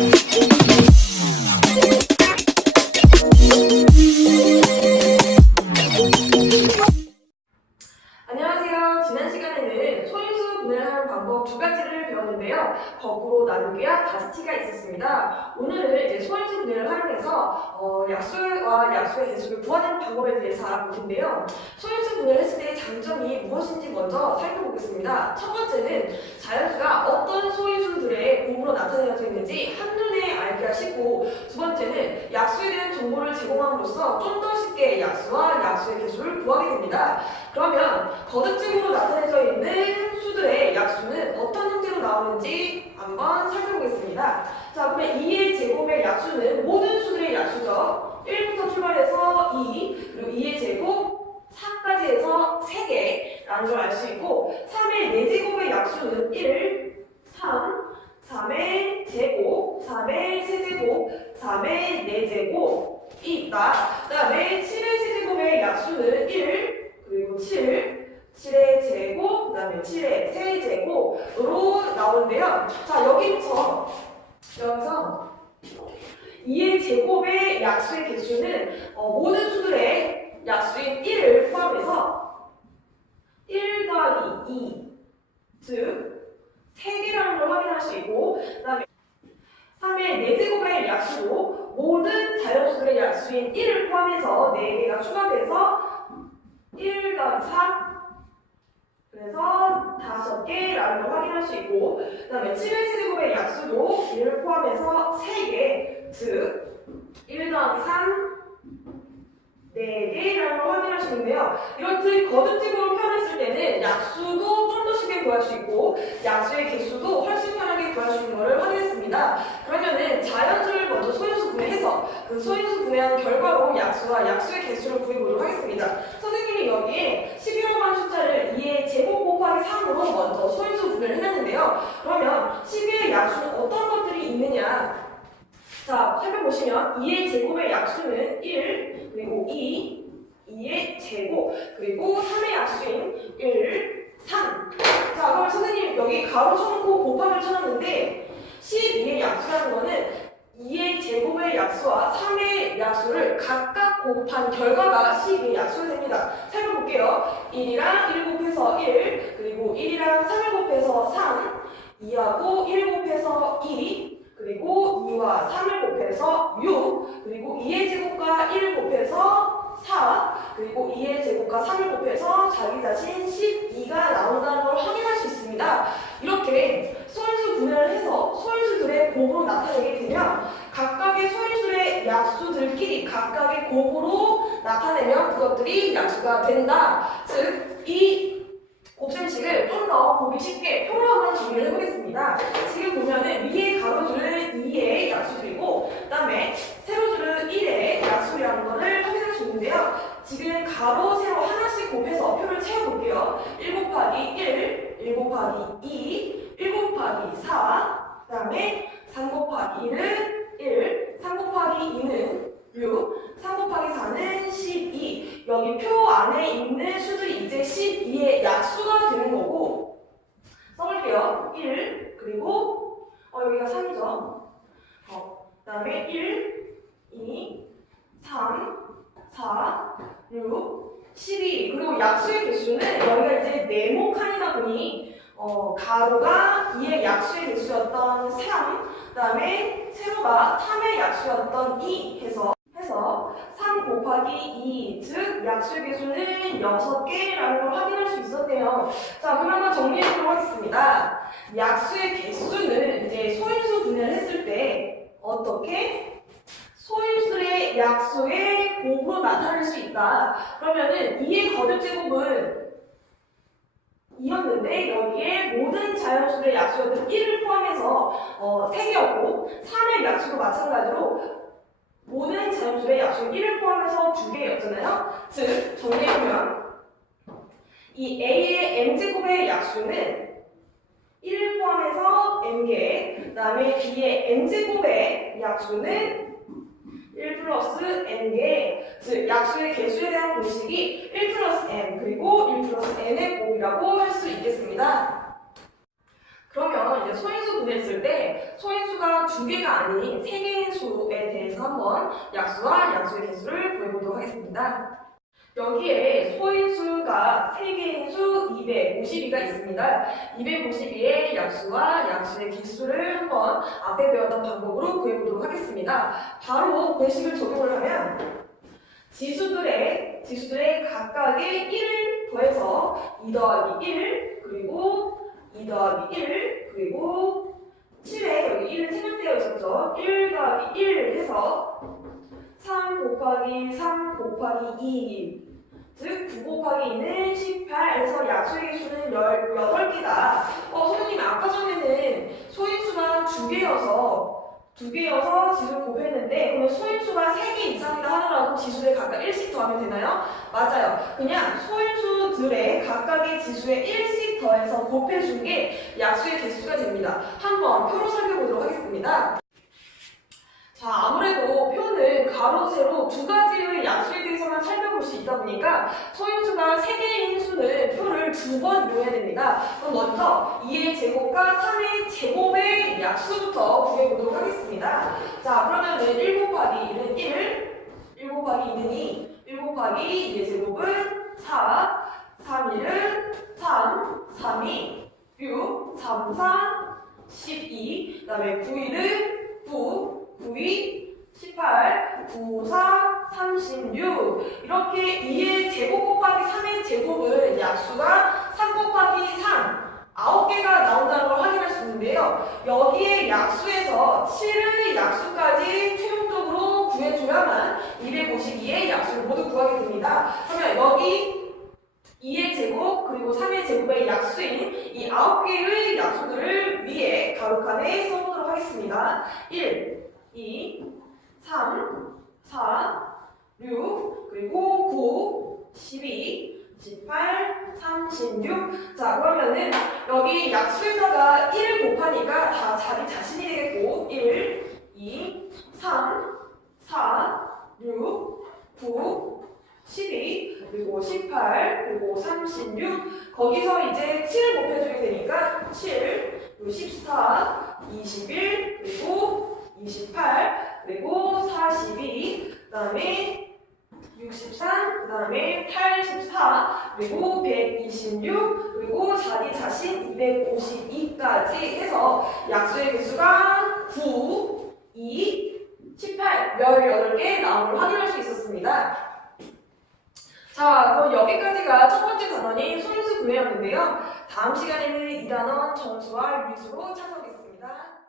Thank you. 있었습니다. 오늘은 이제 소인수 분해를 활용해서 어, 약수와 약수의 개수를 구하는 방법에 대해서 알아볼 텐데요. 소인수 분해를 했을 때의 장점이 무엇인지 먼저 살펴보겠습니다. 첫 번째는 자연수가 어떤 소인수들의 공으로 나타내어져 있는지 한 쉽고 두 번째는 약수에 대한 정보를 제공함으로써 좀 더 쉽게 약수와 약수의 개수를 구하게 됩니다. 그러면 거듭집으로 나타내져 있는 수들의 약수는 어떤 형태로 나오는지 한번 살펴보겠습니다. 자, 그러면 2의 제곱의 약수는 모든 수들의 약수죠. 1부터 출발해서 2, 그리고 2의 제곱 4까지 해서 3개라는 걸 알 수 있고 3의 4제곱의 약수는 1, 3, 3의 제곱, 3의 세제곱, 3의 4제곱 이 있다. 그 다음에 7의 세제곱의 약수는 1, 그리고 7, 7의 제곱, 그 다음에 7의 세제곱으로 나오는데요. 자, 여기부터, 여기서 2의 제곱의 약수의 개수는 어, 모든 수들의 약수인 1을 포함해서 1 더하기 2, 즉 3개라는 걸 확인할 수 있고 그 다음에 3의 4제곱의 약수도 모든 자연수들의 약수인 1을 포함해서 4개가 추가돼서 1 더하기 3 그래서 5개라는 걸 확인할 수 있고 그 다음에 7의 세제곱의 약수도 1을 포함해서 3개 즉1 더하기 3 4개라는 걸 확인할 수 있는데요. 이렇듯 거듭집으로 표현했을 때는 약수도 구할 수 있고 약수의 개수도 훨씬 편하게 구할 수 있는 것을 확인했습니다. 그러면은 자연수를 먼저 소인수 분해해서 그 소인수 분해한 결과로 약수와 약수의 개수를 구해보도록 하겠습니다. 선생님이 여기에 11이라고 하는 숫자를 2의 제곱 곱하기 3으로 먼저 소인수 분해를 해놨는데요. 그러면 12의 약수는 어떤 것들이 있느냐 자, 살펴보시면 2의 제곱의 약수는 1, 그리고 2, 2의 제곱, 그리고 3의 약수인 1, 3. 자, 그럼 선생님 여기 가로 쳐놓고 곱하기를 쳐놨는데 12의 약수라는 거는 2의 제곱의 약수와 3의 약수를 각각 곱한 결과가 12의 약수가 됩니다. 살펴볼게요. 1이랑 1 곱해서 1, 그리고 1이랑 3을 곱해서 3, 2하고 1 곱해서 2, 그리고 2와 3을 곱해서 6, 그리고 2의 제곱과 1을 곱해서 4, 그리고 2의 제곱과 3을 곱해서 자기 자신 12가 나온다는 걸 확인할 수 있습니다. 이렇게 소인수 분해를 해서 소인수들의 곱으로 나타내게 되면 각각의 소인수의 약수들끼리 각각의 곱으로 나타내면 그것들이 약수가 된다. 즉, 이 곱셈식을 좀 더 보기 쉽게 표로 한번 정리를 해보겠습니다. 지금 보면은 위에 가로줄은 2의 약수들이고 그 다음에 세로줄은 1의 약수라는 것을 확인할 수 있는데요. 지금 가로, 세로 하나씩 곱해서 표를 채워볼게요. 1 곱하기 1, 1 곱하기 2, 1 곱하기 4, 그 다음에 3 곱하기 1은 1, 3 곱하기 2는 6, 3 곱하기 4는 12. 여기 표 안에 있는 수들이 이제 12의 약수가 되는 거고 써볼게요. 1 그리고 어 여기가 3이죠. 어, 그 다음에 1, 2, 3, 4, 6, 12 그리고 약수의 개수는 여기가 이제 네모 칸이다 보니 어, 가로가 2의 약수의 개수였던 3, 그 다음에 세로가 3의 약수였던 2 해서 해서 3 곱하기 2, 즉 약수의 개수는 6개라는 걸 확인할 수 있었네요. 자, 한번 정리해보도록 하겠습니다. 약수의 개수는 이제 소인수 분해를 했을 때 어떻게 소인수의 약수의 곱으로 나타낼 수 있다. 그러면은 2의 거듭제곱은 이었는데 여기에 모든 자연수의 약수였던 1을 포함해서 어, 3개였고 3의 약수도 마찬가지로 모든 자연수의 약수 1을 포함해서 2개였잖아요. 즉 정리해보면 이 A의 m제곱의 약수는 1을 포함해서 n개, 그 다음에 B의 n제곱의 약수는 1 플러스 n개, 즉 약수의 개수에 대한 공식이 1 플러스 n, 그리고 1 플러스 n의 곱이라고 할 수 있겠습니다. 그러면 이제 소인수 구했을 때 소인수가 두 개가 아닌 세 개인 수에 대해서 한번 약수와 약수의 개수를 구해보도록 하겠습니다. 여기에 소인수가 세 개인 수 252가 있습니다. 252의 약수와 약수의 개수를 한번 앞에 배웠던 방법으로 구해보도록 하겠습니다. 바로 공식을 적용을 하면 지수들의 지수들의 각각의 1을 더해서 2 더하기 1 그리고 2 더하기 1 그리고 7에 여기 1은 생략되어 있었죠. 1 더하기 1 해서 3 곱하기 3 곱하기 2 즉, 9 곱하기 2는 18 해서 약수의 개수는 18개다. 어, 선생님 아까 전에는 소인수가 두 개여서 두 개여서 지수를 곱했는데 그러면 소인수가 세 개 이상이다 하더라도 지수에 각각 1씩 더하면 되나요? 맞아요. 그냥 소인수들의 각각의 지수에 1씩 더해서 곱해준 게 약수의 개수가 됩니다. 한번 표로 살펴보도록 하겠습니다. 자, 아무래도 표는 가로, 세로 두 가지의 약수에 대해서만 살펴볼 수 있다 보니까 소인수가 세 개인 수는 표를 두 번 이용해야 됩니다. 그럼 먼저 2의 제곱과 3의 제곱의 약수부터 구해보도록 하겠습니다. 자, 그러면은 1 곱하기 1은 1, 1 곱하기 2는 2, 1 곱하기 2의 제곱은 4, 3, 1은 3, 3, 2, 6, 3, 4, 12, 그 다음에 9, 1은 9, 9, 2, 18, 9, 4, 36 이렇게 2의 제곱 곱하기 3의 제곱은 약수가 3 곱하기 3 9개가 나온다는 걸 확인할 수 있는데요. 여기에 약수에서 7의 약수까지 최종적으로 구해줘야만 252의 약수를 모두 구하게 됩니다. 그러면 여기 2의 제곱 그리고 3의 제곱의 약수인 이 9개의 약수들을 위에 가로칸에 써보도록 하겠습니다. 1, 2, 3, 4, 6, 그리고 9, 12, 18, 36. 자, 그러면은 여기 약수에다가 1을 곱하니까 다 자기 자신이 되겠고, 1, 2, 3, 4, 6, 9, 12, 그리고 18, 그리고 36. 거기서 이제 7을 곱해주게 되니까 7, 그리고 14, 21, 그리고 28, 그리고 42, 그 다음에 63, 그 다음에 84, 그리고 126, 그리고 자기 자신 252까지 해서 약수의 개수가 9, 2, 18, 18개 나온 걸 확인할 수 있었습니다. 자, 그럼 여기까지가 첫 번째 단원인 소인수 구매였는데요. 다음 시간에는 이 단원 정수와 유리수로 찾아오겠습니다.